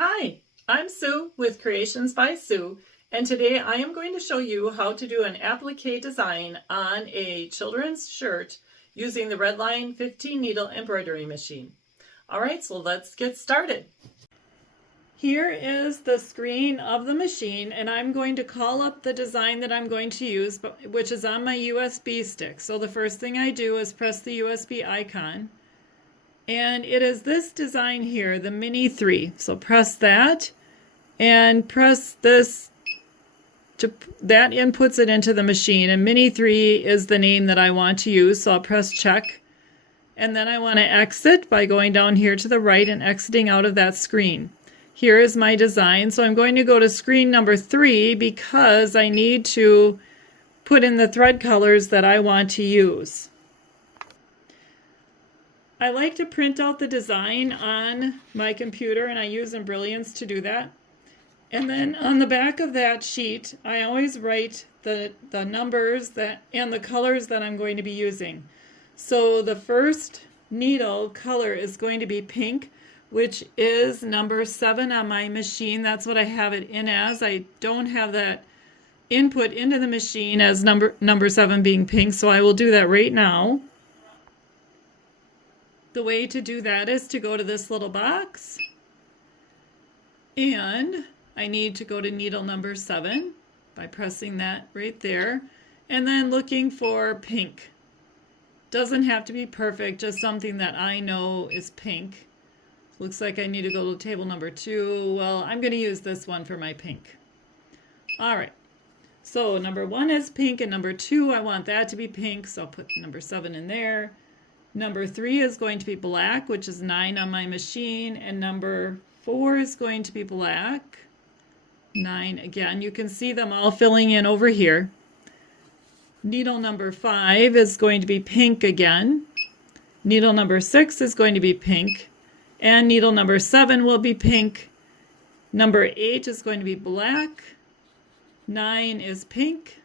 Hi, I'm Sue with Creations by Sue, and today I am going to show you how to do an applique design on a children's shirt using the Redline 15 needle embroidery machine. Alright, so let's get started. Here is the screen of the machine, and I'm going to call up the design that I'm going to use, which is on my USB stick. So the first thing I do is press the USB icon. And it is this design here, the Mini 3. So press that and press this, that inputs it into the machine. And Mini 3 is the name that I want to use, so I'll press check. And then I want to exit by going down here to the right and exiting out of that screen. Here is my design. So I'm going to go to screen number 3 because I need to put in the thread colors that I want to use. I like to print out the design on my computer, and I use Embrilliance to do that. And then on the back of that sheet, I always write the numbers and the colors that I'm going to be using. So the first needle color is going to be pink, which is number 7 on my machine. That's what I have it in as. I don't have that input into the machine as number 7 being pink, so I will do that right now. The way to do that is to go to this little box, and I need to go to needle number 7 by pressing that right there, and then looking for pink. Doesn't have to be perfect, just something that I know is pink. Looks like I need to go to table number 2. Well, I'm going to use this one for my pink. Alright, so number 1 is pink, and number 2, I want that to be pink, so I'll put number 7 in there. Number 3 is going to be black, which is 9 on my machine, and number 4 is going to be black. 9 again. You can see them all filling in over here. Needle number 5 is going to be pink again. Needle number 6 is going to be pink, and needle number 7 will be pink. Number 8 is going to be black. 9 is pink.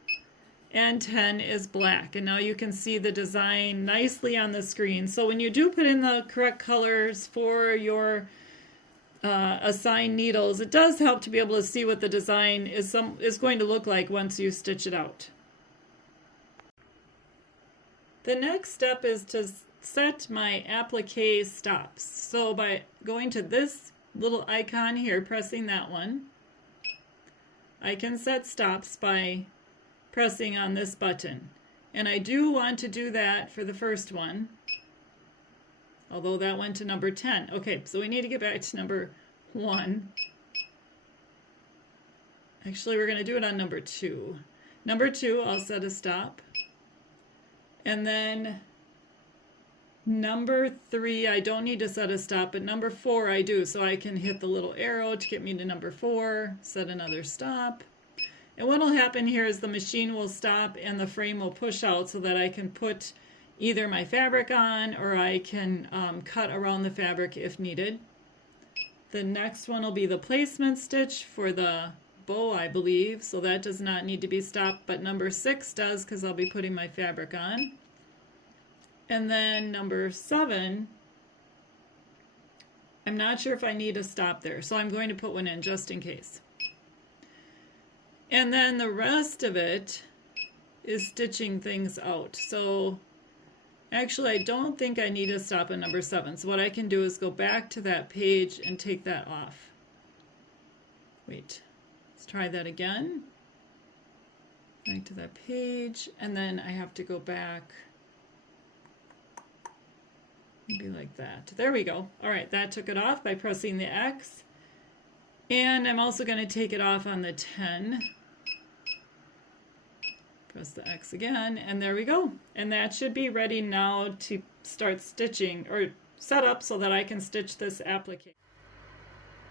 And 10 is black. And now you can see the design nicely on the screen. So when you do put in the correct colors for your assigned needles, it does help to be able to see what the design is going to look like once you stitch it out. The next step is to set my applique stops. So by going to this little icon here, pressing that one, I can set stops by pressing on this button. And I do want to do that for the first one, although that went to number 10. Okay, so we need to get back to number 1. Actually, we're going to do it on number 2. Number 2, I'll set a stop. And then number 3, I don't need to set a stop, but number 4 I do. So I can hit the little arrow to get me to number 4, set another stop. And what will happen here is the machine will stop and the frame will push out so that I can put either my fabric on or I can cut around the fabric if needed. The next one will be the placement stitch for the bow, I believe, so that does not need to be stopped, but number 6 does because I'll be putting my fabric on. And then number 7, I'm not sure if I need a stop there, so I'm going to put one in just in case. And then the rest of it is stitching things out. So actually, I don't think I need to stop at number 7. So what I can do is go back to that page and take that off. Wait, let's try that again. Back to that page, and then I have to go back. Maybe like that. There we go. All right, that took it off by pressing the X. And I'm also going to take it off on the 10. Press the X again, and there we go. And that should be ready now to start stitching, or set up so that I can stitch this applique.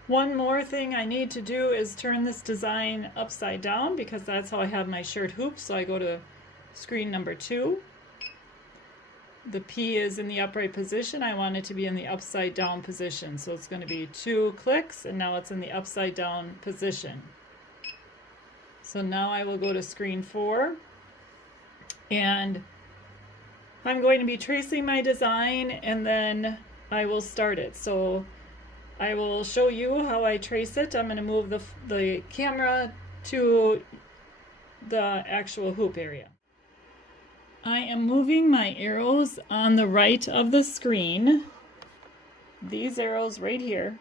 One more thing I need to do is turn this design upside down because that's how I have my shirt hoops. So I go to screen number 2. The P is in the upright position. I want it to be in the upside down position. So it's going to be 2 clicks, and now it's in the upside down position. So now I will go to screen 4, and I'm going to be tracing my design, and then I will start it. So I will show you how I trace it. I'm going to move the camera to the actual hoop area. I am moving my arrows on the right of the screen, these arrows right here,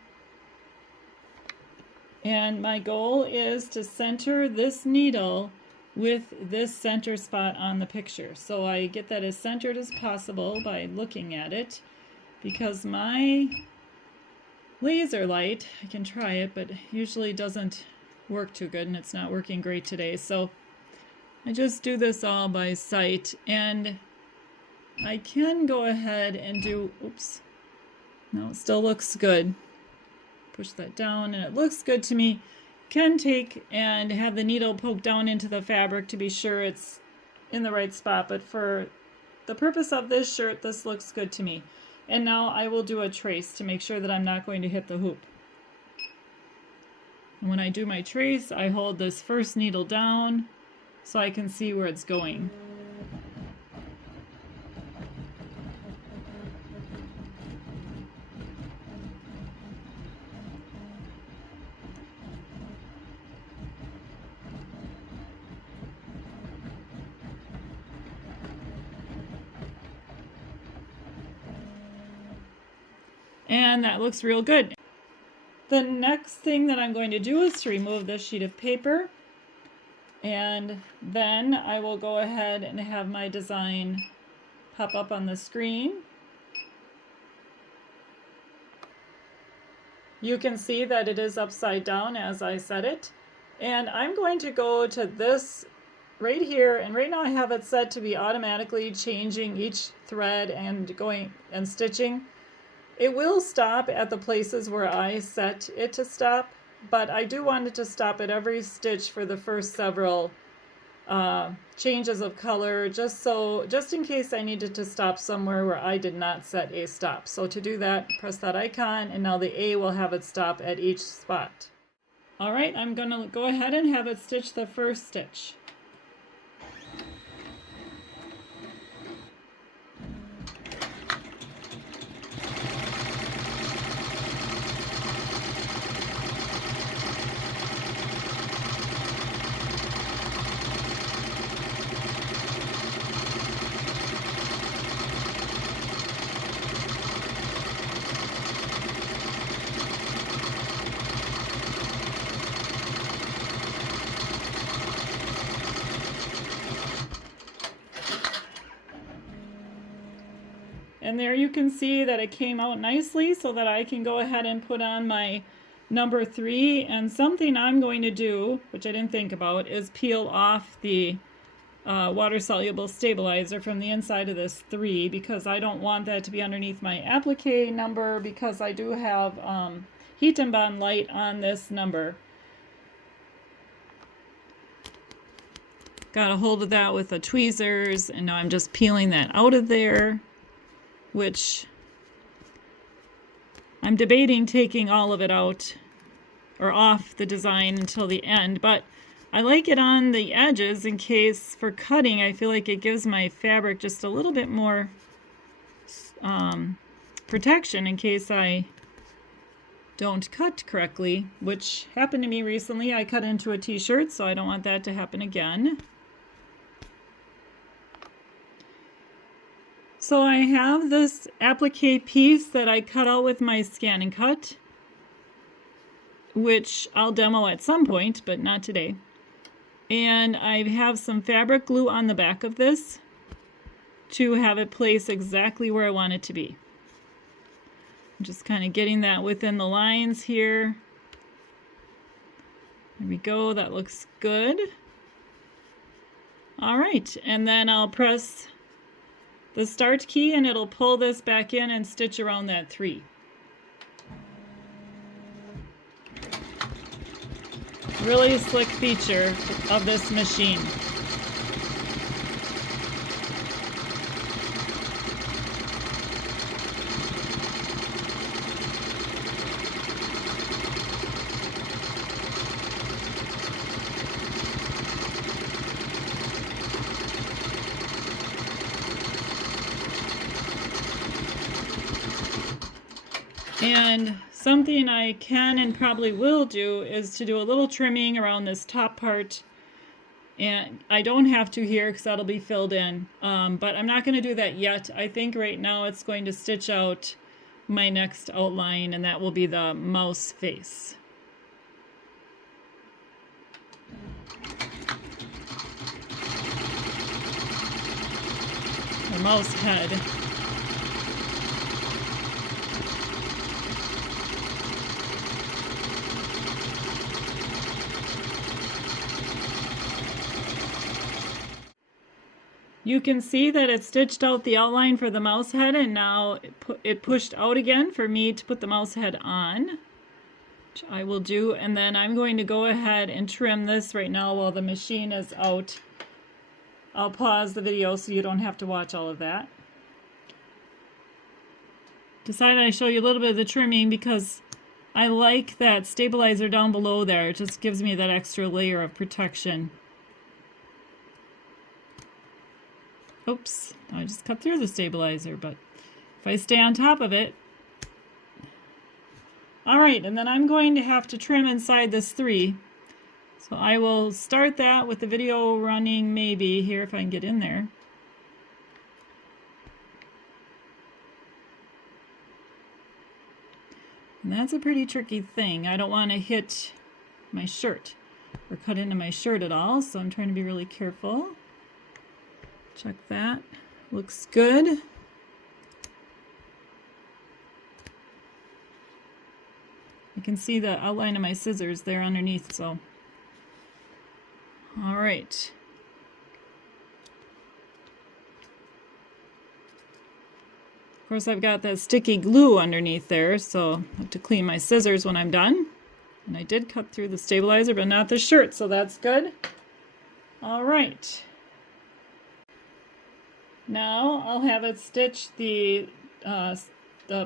and my goal is to center this needle with this center spot on the picture. So I get that as centered as possible by looking at it, because my laser light, I can try it, but usually doesn't work too good, and it's not working great today. So I just do this all by sight, and I can go ahead and do, oops, no, it still looks good. Push that down and it looks good to me. Can take and have the needle poke down into the fabric to be sure it's in the right spot, but for the purpose of this shirt, this looks good to me. And now I will do a trace to make sure that I'm not going to hit the hoop. And when I do my trace, I hold this first needle down so I can see where it's going. And that looks real good. The next thing that I'm going to do is to remove this sheet of paper, and then I will go ahead and have my design pop up on the screen. You can see that it is upside down as I set it, and I'm going to go to this right here, and right now I have it set to be automatically changing each thread and going and stitching. It will stop at the places where I set it to stop, but I do want it to stop at every stitch for the first several changes of color, just in case I needed to stop somewhere where I did not set a stop. So to do that, press that icon, and now the A will have it stop at each spot. All right, I'm going to go ahead and have it stitch the first stitch. And there you can see that it came out nicely, so that I can go ahead and put on my number 3. And something I'm going to do, which I didn't think about, is peel off the water-soluble stabilizer from the inside of this 3, because I don't want that to be underneath my applique number, because I do have heat and bond light on this number. Got a hold of that with the tweezers, and now I'm just peeling that out of there, which I'm debating taking all of it out or off the design until the end, but I like it on the edges in case for cutting. I feel like it gives my fabric just a little bit more protection in case I don't cut correctly, which happened to me recently. I cut into a t-shirt, so I don't want that to happen again. So I have this applique piece that I cut out with my scan and cut, which I'll demo at some point, but not today. And I have some fabric glue on the back of this to have it place exactly where I want it to be. I'm just kind of getting that within the lines here. There we go, that looks good. All right, and then I'll press the start key and it'll pull this back in and stitch around that 3. Really slick feature of this machine. And Something I can and probably will do is to do a little trimming around this top part. And I don't have to here because that'll be filled in. But I'm not going to do that yet. I think right now it's going to stitch out my next outline, and that will be the mouse face. Or mouse head. You can see that it stitched out the outline for the mouse head, and now it pushed out again for me to put the mouse head on, which I will do. And then I'm going to go ahead and trim this right now while the machine is out. I'll pause the video so you don't have to watch all of that. Decided I'd show you a little bit of the trimming because I like that stabilizer down below there. It just gives me that extra layer of protection. Oops, I just cut through the stabilizer, but if I stay on top of it. All right, and then I'm going to have to trim inside this 3. So I will start that with the video running maybe here if I can get in there. And that's a pretty tricky thing. I don't want to hit my shirt or cut into my shirt at all, so I'm trying to be really careful. Check that. Looks good. You can see the outline of my scissors there underneath, so. All right. Of course, I've got that sticky glue underneath there, so I have to clean my scissors when I'm done. And I did cut through the stabilizer, but not the shirt, so that's good. All right. Now I'll have it stitch the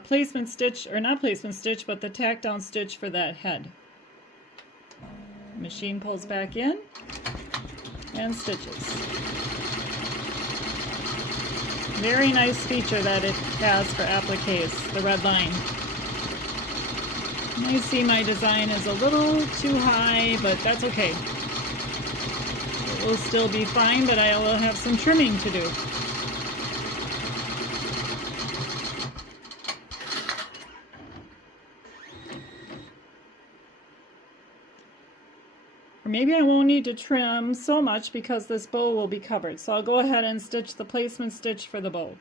placement stitch, or not placement stitch, but the tack down stitch for that head. Machine pulls back in and stitches. Very nice feature that it has for appliques, the Redline. You might see my design is a little too high, but that's okay. It will still be fine, but I will have some trimming to do. Or maybe I won't need to trim so much because this bow will be covered. So I'll go ahead and stitch the placement stitch for the bow.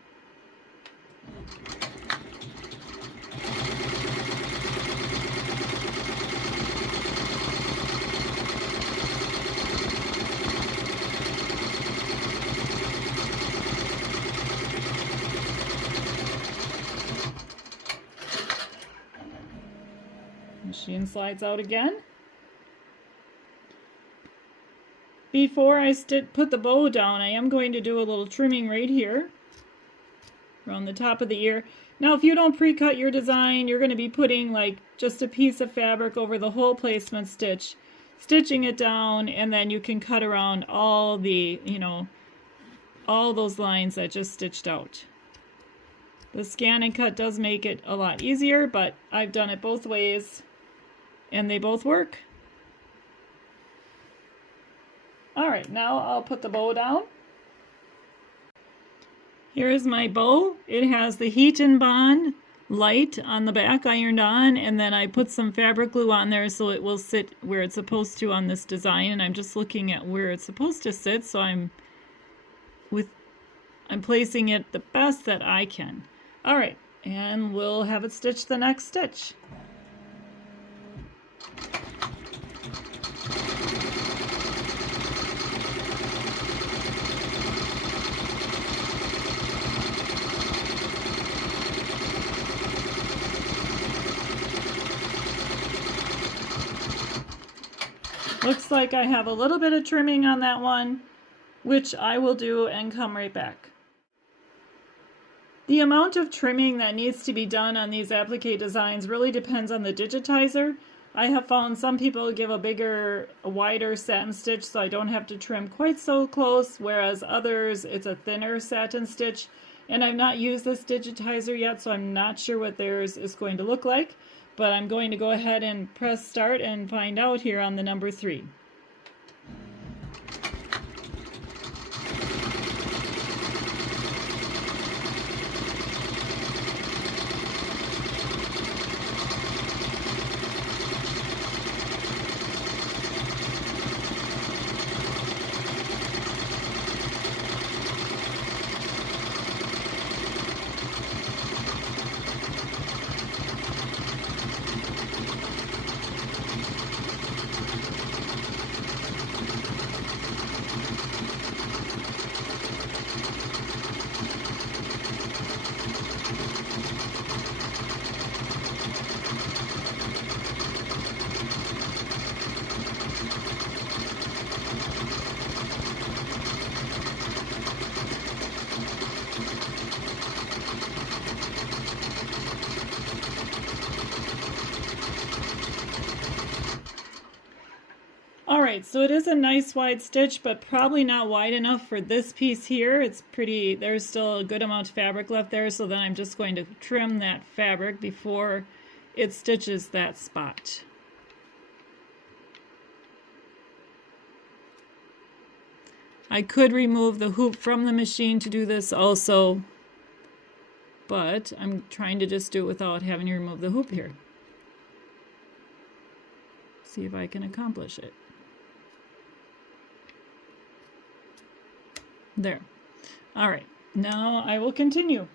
Machine slides out again. Before I put the bow down, I am going to do a little trimming right here around the top of the ear. Now, if you don't pre-cut your design, you're going to be putting like just a piece of fabric over the whole placement stitch, stitching it down, and then you can cut around all the, all those lines that just stitched out. The scan and cut does make it a lot easier, but I've done it both ways, and they both work. All right, now I'll put the bow down. Here is my bow. It has the heat and bond light on the back ironed on, and then I put some fabric glue on there so it will sit where it's supposed to on this design, and I'm just looking at where it's supposed to sit, so I'm placing it the best that I can. All right, and we'll have it stitch the next stitch. Looks like I have a little bit of trimming on that one, which I will do and come right back. The amount of trimming that needs to be done on these applique designs really depends on the digitizer. I have found some people give a wider satin stitch so I don't have to trim quite so close, whereas others it's a thinner satin stitch. And I've not used this digitizer yet, so I'm not sure what theirs is going to look like. but I'm going to go ahead and press start and find out here on the number 3. Alright, so it is a nice wide stitch, but probably not wide enough for this piece here. It's pretty, there's still a good amount of fabric left there, so then I'm just going to trim that fabric before it stitches that spot. I could remove the hoop from the machine to do this also, but I'm trying to just do it without having to remove the hoop here. See if I can accomplish it. There. All right, now I will continue.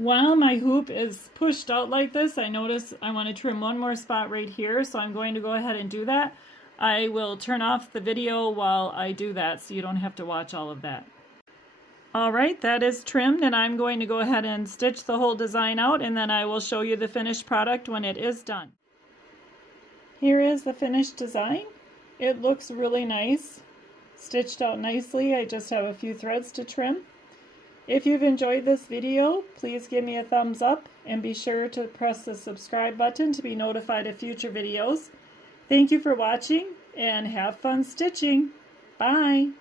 While my hoop is pushed out like this, I notice I want to trim one more spot right here, so I'm going to go ahead and do that. I will turn off the video while I do that so you don't have to watch all of that. Alright, that is trimmed, and I'm going to go ahead and stitch the whole design out, and then I will show you the finished product when it is done. Here is the finished design. It looks really nice, stitched out nicely. I just have a few threads to trim. If you've enjoyed this video, please give me a thumbs up and be sure to press the subscribe button to be notified of future videos. Thank you for watching and have fun stitching. Bye!